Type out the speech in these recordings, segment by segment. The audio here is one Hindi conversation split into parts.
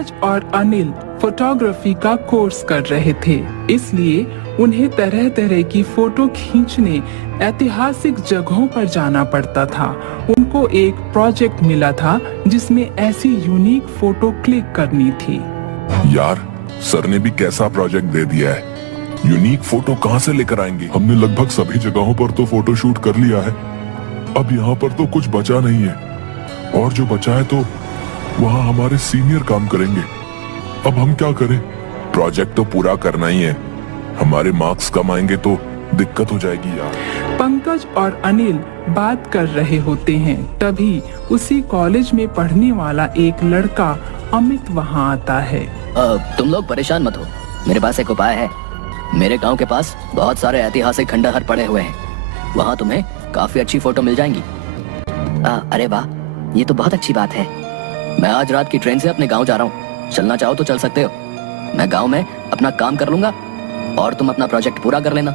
पंकज और अनिल फोटोग्राफी का कोर्स कर रहे थे, इसलिए उन्हें तरह तरह की फोटो खींचने ऐतिहासिक जगहों पर जाना पड़ता था। उनको एक प्रोजेक्ट मिला था जिसमें ऐसी यूनिक फोटो क्लिक करनी थी। यार, सर ने भी कैसा प्रोजेक्ट दे दिया है। यूनिक फोटो कहाँ से लेकर आएंगे? हमने लगभग सभी जगहों पर तो फोटो शूट कर लिया है, अब यहाँ पर तो कुछ बचा नहीं है, और जो बचा है तो वहाँ हमारे सीनियर काम करेंगे। अब हम क्या करें? प्रोजेक्ट तो पूरा करना ही है, हमारे मार्क्स कम आएंगे तो दिक्कत हो जाएगी यार। पंकज और अनिल बात कर रहे होते हैं, तभी उसी कॉलेज में पढ़ने वाला एक लड़का अमित वहाँ आता है। तुम लोग परेशान मत हो, मेरे पास एक उपाय है। मेरे गांव के पास बहुत सारे ऐतिहासिक खंडहर पड़े हुए हैं, वहाँ तुम्हें काफी अच्छी फोटो मिल जाएंगी। अरे वाह, ये तो बहुत अच्छी बात है। मैं आज रात की ट्रेन से अपने गांव जा रहा हूँ, चलना चाहो तो चल सकते हो। मैं गांव में अपना काम कर लूंगा और तुम अपना प्रोजेक्ट पूरा कर लेना।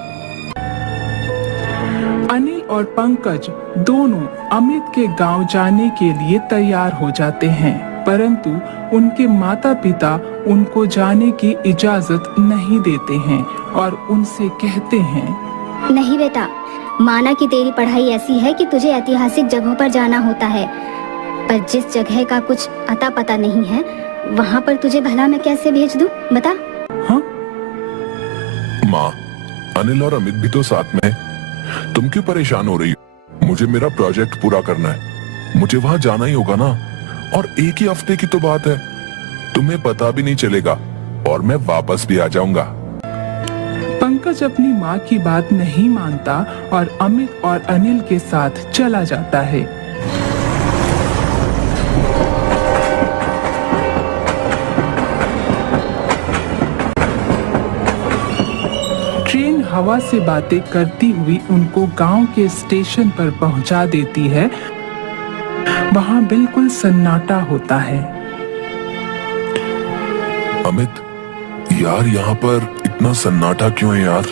अनिल और पंकज दोनों अमित के गांव जाने के लिए तैयार हो जाते हैं, परंतु उनके माता पिता उनको जाने की इजाजत नहीं देते हैं और उनसे कहते हैं, नहीं बेटा, माना कि तेरी पढ़ाई ऐसी है कि तुझे ऐतिहासिक जगहों पर जाना होता है, पर जिस जगह का कुछ अता पता नहीं है वहाँ पर तुझे भला मैं कैसे भेज दूं, बता। हाँ माँ, अनिल और अमित भी तो साथ में है, तुम क्यों परेशान हो रही हो? मुझे मेरा प्रोजेक्ट पूरा करना है, मुझे वहाँ जाना ही होगा ना, और एक ही हफ्ते की तो बात है, तुम्हें पता भी नहीं चलेगा और मैं वापस भी आ जाऊंगा। पंकज अपनी माँ की बात नहीं मानता और अमित और अनिल के साथ चला जाता है। ट्रेन हवा से बातें करती हुई उनको गांव के स्टेशन पर पहुंचा देती है। वहां बिल्कुल सन्नाटा होता है। अमित, यार यहाँ पर इतना सन्नाटा क्यों है यार?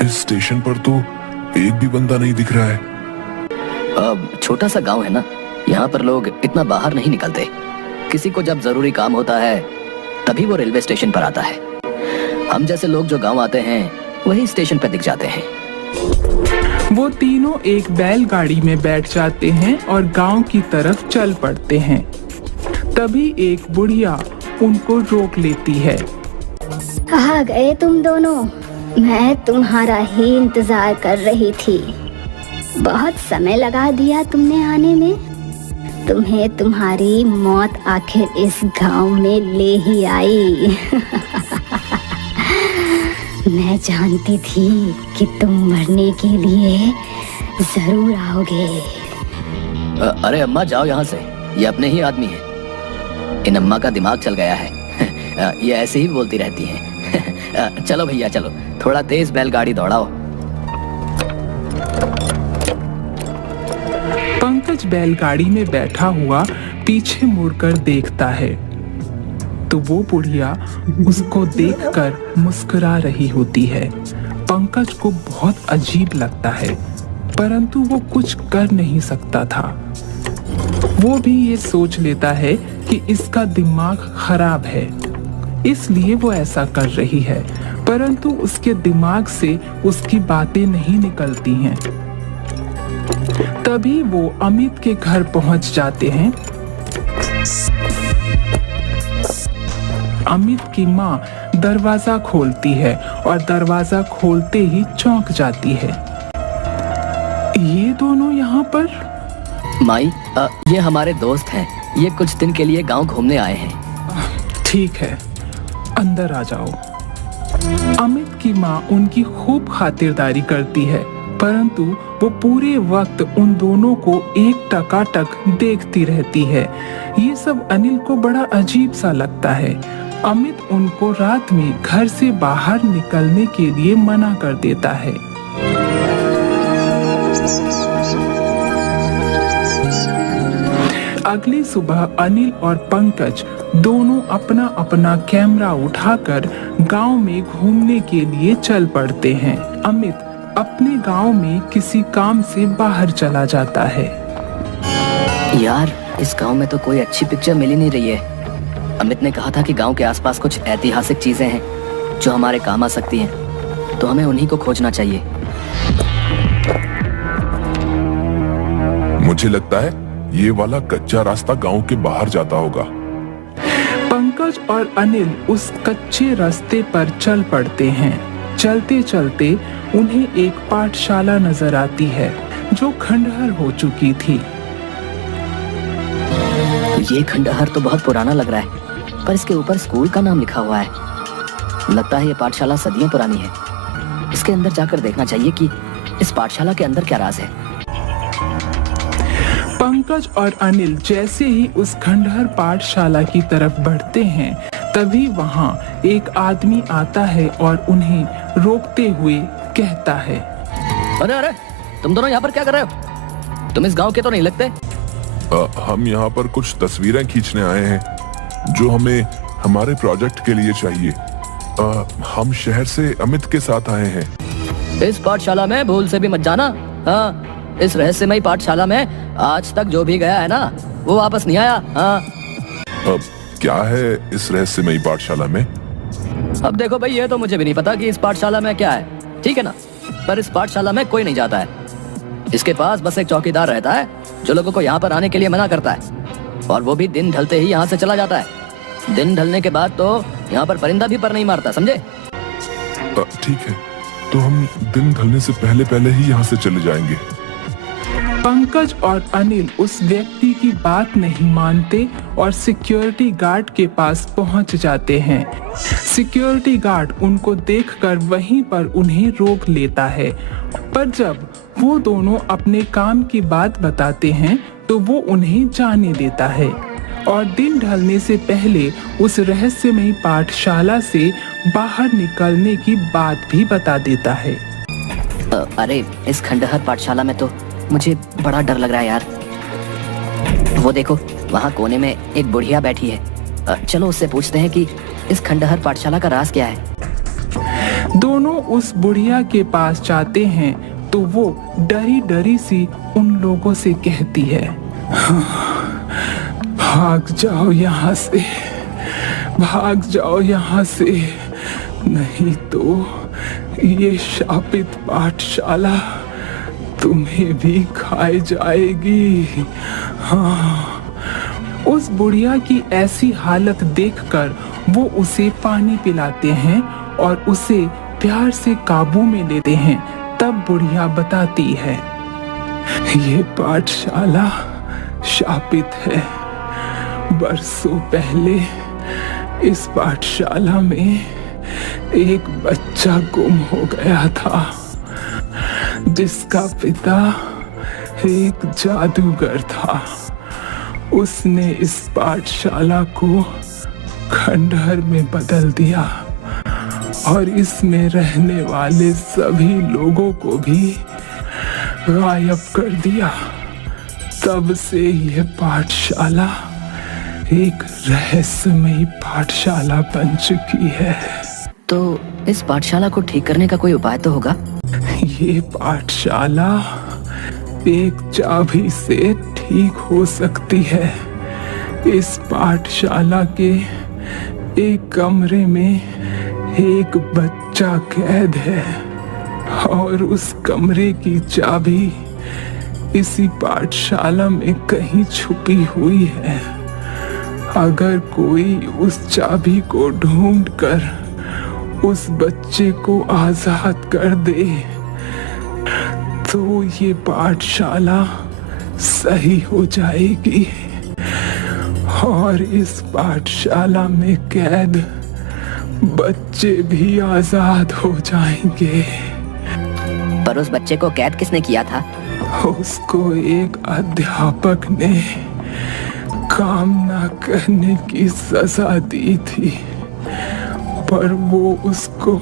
इस स्टेशन पर तो एक भी बंदा नहीं दिख रहा है। छोटा सा गांव है ना, यहाँ पर लोग इतना बाहर नहीं निकलते। किसी को जब जरूरी काम होता है तभी वो रेलवे स्टेशन पर आता है। हम जैसे लोग जो गांव आते हैं वही स्टेशन पर दिख जाते हैं। वो तीनों एक बैलगाड़ी में बैठ जाते हैं और गांव की तरफ चल पड़ते हैं। तभी एक बुढ़िया उनको रोक लेती है। कहाँ गए तुम दोनों? मैं तुम्हारा ही इंतजार कर रही थी। बहुत समय लगा दिया तुमने आने में। तुम्हें तुम्हारी मौत आखिर इस गांव में ले ही आई। मैं जानती थी कि तुम मरने के लिए जरूर आओगे। अरे अम्मा, जाओ यहाँ से, ये अपने ही आदमी है। इन अम्मा का दिमाग चल गया है। ये ऐसे ही बोलती रहती हैं। चलो भैया चलो, थोड़ा तेज बैलगाड़ी दौड़ाओ। पंकज बैलगाड़ी में बैठा हुआ पीछे मुड़कर देखता है तो वो बुढ़िया उसको देखकर मुस्कुरा रही होती है। पंकज को बहुत अजीब लगता है, परंतु वो कुछ कर नहीं सकता था। वो भी ये सोच लेता है कि इसका दिमाग खराब है, इसलिए वो ऐसा कर रही है, परंतु उसके दिमाग से उसकी बातें नहीं निकलती हैं। तभी वो अमित के घर पहुंच जाते हैं। अमित की माँ दरवाजा खोलती है और दरवाजा खोलते ही चौंक जाती है। ये दोनों यहाँ पर? माई, ये हमारे दोस्त हैं। ये कुछ दिन के लिए गांव घूमने आए हैं। ठीक है, अंदर आ जाओ। अमित की माँ उनकी खूब खातिरदारी करती है, परंतु वो पूरे वक्त उन दोनों को एक टकाटक देखती रहती है। ये सब अनिल को बड़ा अजीब सा लगता है। अमित उनको रात में घर से बाहर निकलने के लिए मना कर देता है। अगली सुबह अनिल और पंकज दोनों अपना अपना कैमरा उठाकर गांव में घूमने के लिए चल पड़ते हैं। अमित अपने गांव में किसी काम से बाहर चला जाता है। यार, इस गांव में तो कोई अच्छी पिक्चर मिल ही नहीं रही है। अमित ने कहा था कि गांव के आसपास कुछ ऐतिहासिक चीजें हैं जो हमारे काम आ सकती हैं, तो हमें उन्हीं को खोजना चाहिए। मुझे लगता है ये वाला कच्चा रास्ता गांव के बाहर जाता होगा। पंकज और अनिल उस कच्चे रास्ते पर चल पड़ते हैं। चलते चलते उन्हें एक पाठशाला नजर आती है जो खंडहर हो चुकी थी। ये खंडहर तो बहुत पुराना लग रहा है, पर इसके ऊपर स्कूल का नाम लिखा हुआ है। लगता है ये पाठशाला सदियों पुरानी है। इसके अंदर जाकर देखना चाहिए कि इस पाठशाला के अंदर क्या राज है। पंकज और अनिल जैसे ही उस खंडहर पाठशाला की तरफ बढ़ते हैं, तभी वहां एक आदमी आता है और उन्हें रोकते हुए कहता है, अरे अरे, तुम दोनों यहाँ पर क्या कर रहे हो? तुम इस गांव के तो नहीं लगते। हम यहाँ पर कुछ तस्वीरें खींचने आए हैं जो हमें हमारे प्रोजेक्ट के लिए चाहिए। हम शहर से अमित के साथ आए हैं। इस पाठशाला में भूल से भी मत जाना। हाँ, इस रहस्यमयी पाठशाला में आज तक जो भी गया है ना, वो वापस नहीं आया। हाँ। अब क्या है इस रहस्यमयी पाठशाला में? अब देखो भाई, ये तो मुझे भी नहीं पता कि इस पाठशाला में क्या है, ठीक है ना, पर इस पाठशाला में कोई नहीं जाता है। इसके पास बस एक चौकीदार रहता है जो लोगों को यहाँ पर आने के लिए मना करता है, और वो भी दिन ढलते ही यहाँ से चला जाता है। दिन ढलने के बाद तो यहाँ पर परिंदा भी पर नहीं मारता, समझे? ठीक है, तो हम दिन ढलने से पहले पहले ही यहाँ से चले जाएंगे। पंकज और अनिल उस व्यक्ति की बात नहीं मानते और सिक्योरिटी गार्ड के पास पहुंच जाते हैं। सिक्योरिटी गार्ड उनको देखकर वहीं पर उन्हें रोक लेता है, पर जब वो दोनों अपने काम की बात बताते हैं तो वो उन्हें जाने देता है और दिन ढलने से पहले उस रहस्यमयी पाठशाला से बाहर निकलने की बात भी बता देता है। अरे, इस खंडहर पाठशाला में तो मुझे बड़ा डर लग रहा है यार। वो देखो, वहाँ कोने में एक बुढ़िया बैठी है। चलो उससे पूछते हैं कि इस खंडहर पाठशाला का राज क्या है। दोनों उस बुढ़िया के पास जाते हैं तो वो डरी डरी सी उन लोगों से कहती है, भाग जाओ यहाँ से, भाग जाओ यहाँ से, नहीं तो ये शापित पाठशाला तुम्हें भी खाई जाएगी। हाँ। उस बुढ़िया की ऐसी हालत देखकर वो उसे पानी पिलाते हैं और उसे प्यार से काबू में लेते हैं। तब बुढ़िया बताती है, ये पाठशाला शापित है। बरसों पहले इस पाठशाला में एक बच्चा गुम हो गया था, जिसका पिता एक जादूगर था। उसने इस पाठशाला को खंडहर में बदल दिया और इसमें रहने वाले सभी लोगों को भी गायब कर दिया। तब से यह पाठशाला एक रहस्यमयी पाठशाला बन चुकी है। तो इस पाठशाला को ठीक करने का कोई उपाय तो होगा? ये पाठशाला एक चाबी से ठीक हो सकती है। इस पाठशाला के एक कमरे में एक बच्चा कैद है और उस कमरे की चाबी इसी पाठशाला में कहीं छुपी हुई है। अगर कोई उस चाबी को ढूंढकर उस बच्चे को आजाद कर दे तो ये पाठशाला सही हो जाएगी और इस पाठशाला में कैद बच्चे भी आजाद हो जाएंगे। पर उस बच्चे को कैद किसने किया था? उसको एक अध्यापक ने काम ना करने की सजा दी थी, पर वो उसको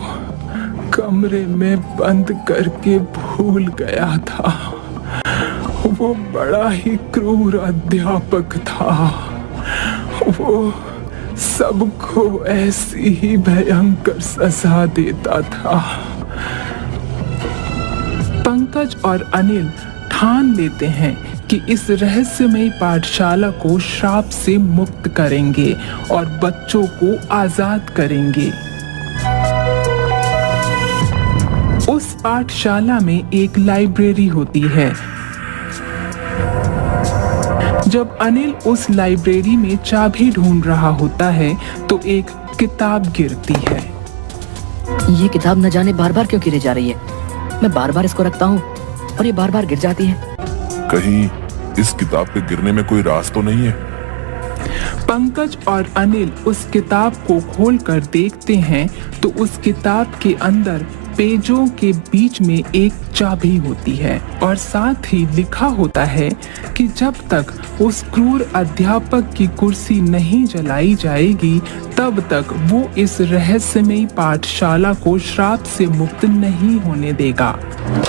कमरे में बंद करके भूल गया था। वो बड़ा ही क्रूर अध्यापक था। वो सबको ऐसी ही भयंकर सजा देता था। पंकज और अनिल ठान लेते हैं कि इस रहस्यमयी पाठशाला को श्राप से मुक्त करेंगे और बच्चों को आजाद करेंगे। उस पाठशाला में एक लाइब्रेरी होती है। जब अनिल उस लाइब्रेरी में चाबी ढूंढ रहा होता है तो एक किताब गिरती है। ये किताब न जाने बार बार क्यों गिरे जा रही है। मैं बार बार इसको रखता हूँ और ये बार बार गिर जाती है। कहीं इस किताब पे गिरने में कोई राज तो नहीं है? पंकज और अनिल उस किताब को खोलकर देखते हैं तो उस किताब के अंदर पेजों के बीच में एक चाबी होती है और साथ ही लिखा होता है कि जब तक उस क्रूर अध्यापक की कुर्सी नहीं जलाई जाएगी तब तक वो इस रहस्यमयी पाठशाला को श्राप से मुक्त नहीं होने देगा।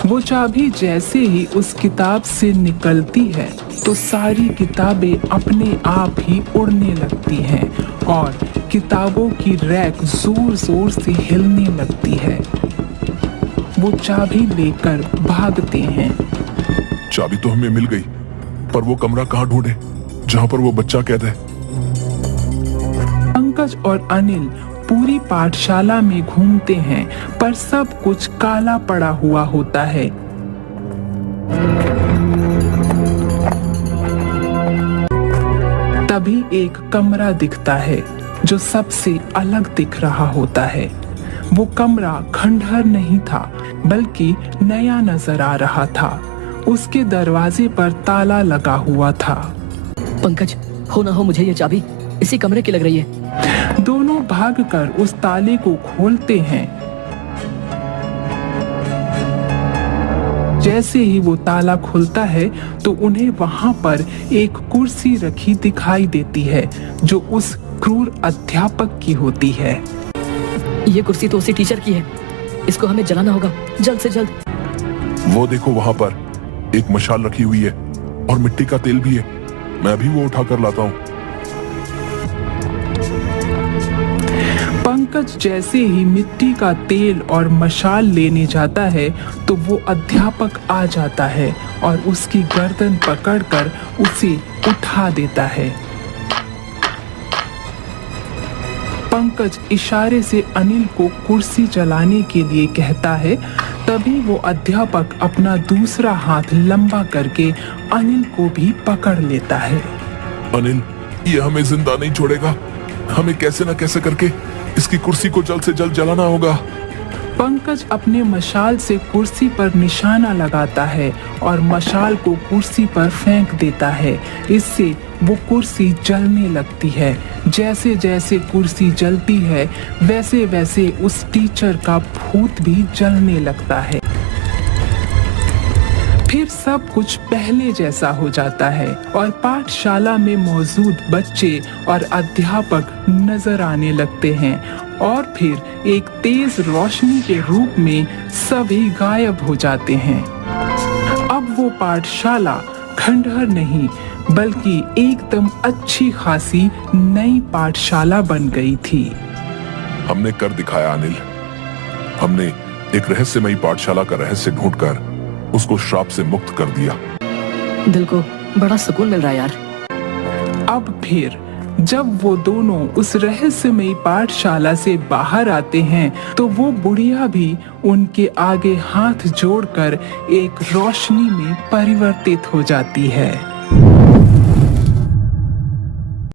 वो चाबी जैसे ही उस किताब से निकलती है तो सारी किताबें अपने आप ही उड़ने लगती हैं और किताबों की रैक जोर जोर से हिलने लगती है। वो चाबी लेकर भागते हैं। चाबी तो हमें मिल गई, पर वो कमरा कहाँ ढूंढे जहाँ पर वो बच्चा कैद है? पंकज और अनिल पूरी पाठशाला में घूमते हैं पर सब कुछ काला पड़ा हुआ होता है। तभी एक कमरा दिखता है जो सबसे अलग दिख रहा होता है। वो कमरा खंडहर नहीं था बल्कि नया नजर आ रहा था। उसके दरवाजे पर ताला लगा हुआ था। पंकज, हो ना हो मुझे ये चाबी इसी कमरे की लग रही है। दोनों भागकर उस ताले को खोलते हैं। जैसे ही वो ताला खुलता है तो उन्हें वहां पर एक कुर्सी रखी दिखाई देती है जो उस क्रूर अध्यापक की होती है। ये कुर्सी तो उसी टीचर की है। इसको हमें जलाना होगा जल्द से जल्द। वो देखो वहाँ पर एक मशाल रखी हुई है और मिट्टी का तेल भी है। मैं भी वो उठा कर लाता हूँ। पंकज जैसे ही मिट्टी का तेल और मशाल लेने जाता है तो वो अध्यापक आ जाता है और उसकी गर्दन पकड़कर उसे उठा देता है। पंकज इशारे से अनिल को कुर्सी जलाने के लिए कहता है। तभी वो अध्यापक अपना दूसरा हाथ लंबा करके अनिल को भी पकड़ लेता है। अनिल, ये हमें जिंदा नहीं छोड़ेगा। हमें कैसे न कैसे करके इसकी कुर्सी को जल्द से जल्द जलाना होगा। पंकज अपने मशाल से कुर्सी पर निशाना लगाता है और मशाल को कुर्सी पर फेंक देता है। इससे वो कुर्सी जलने लगती है। जैसे जैसे कुर्सी जलती है वैसे वैसे उस टीचर का भूत भी जलने लगता है। फिर सब कुछ पहले जैसा हो जाता है और पाठशाला में मौजूद बच्चे और अध्यापक नजर आने लगते हैं और फिर एक तेज रोशनी के रूप में सभी गायब हो जाते हैं। अब वो पाठशाला खंडहर नहीं बल्कि एकदम अच्छी खासी नई पाठशाला बन गई थी। हमने कर दिखाया अनिल। हमने एक रहस्यमयी पाठशाला का रहस्य ढूंढकर उसको श्राप से मुक्त कर दिया। दिल को बड़ा सुकून मिल रहा है यार। अब फिर जब वो दोनों उस रहस्यमयी पाठशाला से बाहर आते हैं तो वो बुढ़िया भी उनके आगे हाथ जोड़कर एक रोशनी में परिवर्तित हो जाती है।